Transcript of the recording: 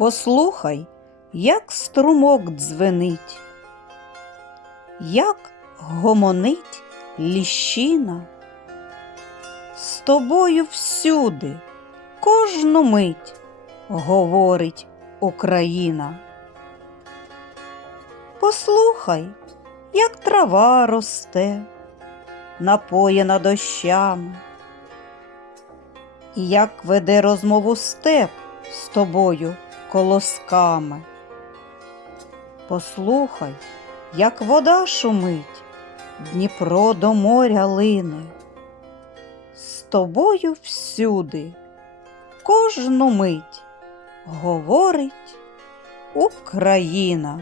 Послухай, як струмок дзвенить, як гомонить ліщина. З тобою всюди, кожну мить говорить Україна. Послухай, як трава росте, напоєна дощами, як веде розмову степ з тобою колосками. Послухай, як вода шумить, Дніпро до моря лине. З тобою всюди, кожну мить говорить Україна.